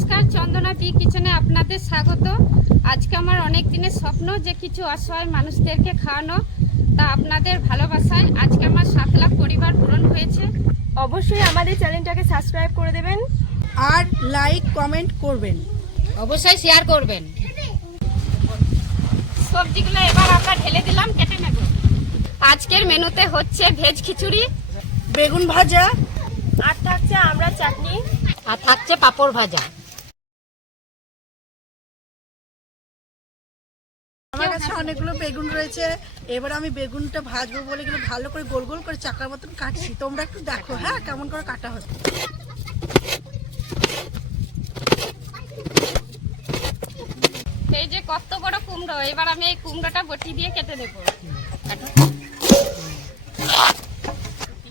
নমস্কার, চন্দনা টি কিচেনে আপনাদের স্বাগত। আজকে আমার অনেক দিনের স্বপ্ন যে কিছু অসহায় মানুষদেরকে খাওয়ানো, তা আপনাদের ভালোবাসায় আজকে আমার সাত লাখ পরিবার পূরণ হয়েছে। অবশ্যই আমাদের চ্যানেলটাকে সাবস্ক্রাইব করে দেবেন আর লাইক, কমেন্ট করবেন। অবশ্যই শেয়ার করবেন। সবজিগুলো এবার আমরা ঢেলে দিলাম, কেটে নেব। আজকের মেনুতে হচ্ছে ভেজ খিচুড়ি, বেগুন ভাজা, আর থাকছে আমরা চাটনি, আর থাকছে পাঁপড় ভাজা। কাছে অনেকগুলো বেগুন রয়েছে। এবার আমি বেগুনটা ভাজবো বলে এগুলো ভালো করে গোল গোল করে চাকার মতন কাটছি। তোমরা একটু দেখো হ্যাঁ কেমন করে কাটা হচ্ছে। এই যে কত বড় কুমড়ো এবার আমি এই কুমড়োটা বটি দিয়ে কেটে দেব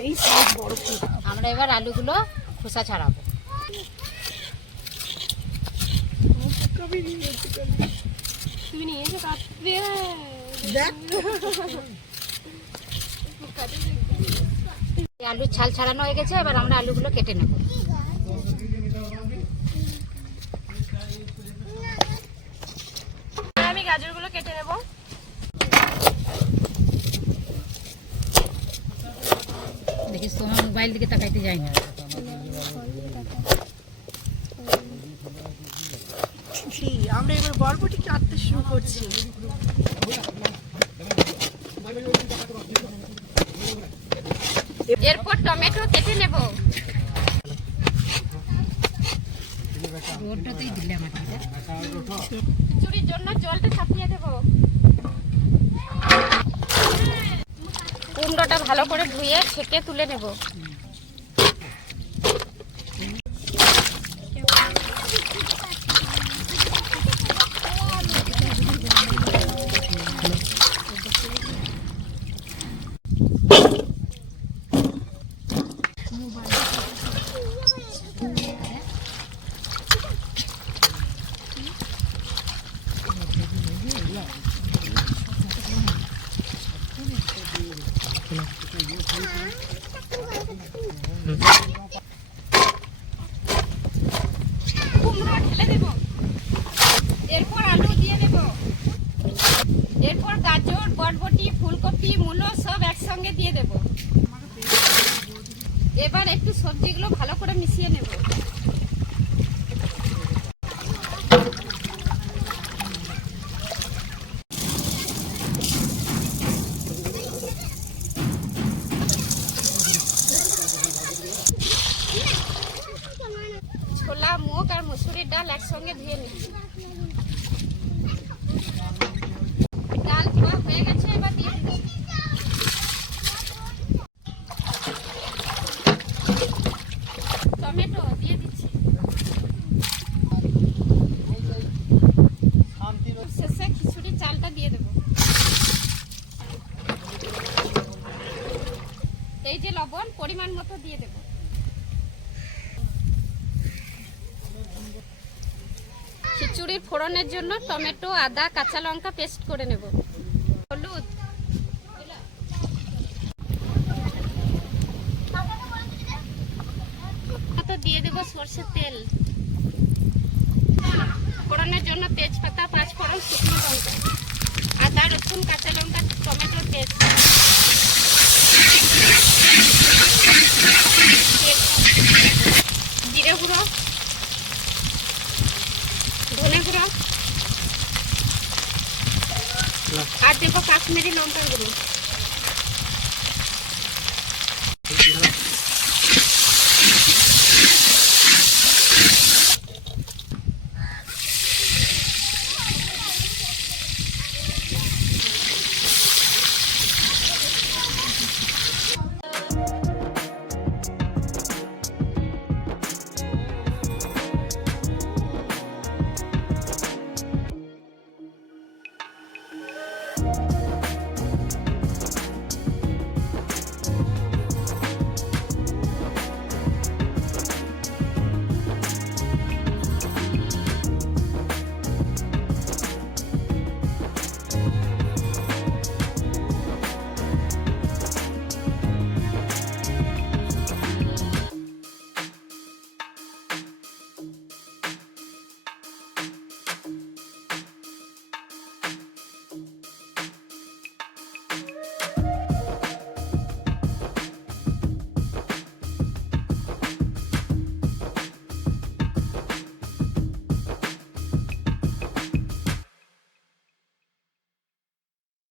এই বড় আমরা এবার আলুগুলো খোসা ছাড়াবো। তুমি নিয়েছো কাটবে দেখ। আলুর ছাল ছাড়ানো হয়ে গেছে এবার আমরা আলুগুলো কেটে নেব। আমি গাজরগুলো কেটে নেব। দেখি তোমার মোবাইল দিকে তাকাইতে যাই না। জি, আমরা এবার বরবটি কাটতে শুরু করছি। এরপর টমেটো কেটে নেব। খিচুড়ির জন্য জলটা ছাপিয়ে দেব। কুমড়োটা ভালো করে ধুয়ে ছেঁকে তুলে নেব। এরপর গাজর বরবটি ফুলকপি মূলো সব একসঙ্গে দিয়ে দেব। এবার একটু সবজিগুলো ভালো করে মিশিয়ে নেব। ছোলা, মুগ আর মুসুরির ডাল একসঙ্গে ধুয়ে নিচ্ছি ডাল ধোয়া হয়ে গেছে এবার দিয়ে দেব। টমেটো দিয়ে দিচ্ছি শেষে খিচুড়ি চালটা দিয়ে দেবো এই যে লবণ পরিমাণ মতো দিয়ে দেবো। খিচুড়ির ফোড়নের জন্য টমেটো, আদা, কাঁচা লঙ্কা পেস্ট করে নেব। হলুদ। দিয়ে দেবো সর্ষের তেল। ফোড়নের জন্য তেজপাতা পাঁচ ফোড়ন শুকনো লঙ্কা। আদা, রসুন, কাঁচা লঙ্কা টমেটো পেস্ট জিরে গুঁড়ো ধনে গুঁড়ো আর দেবো কাশ্মীরি লঙ্কার গুঁড়ো।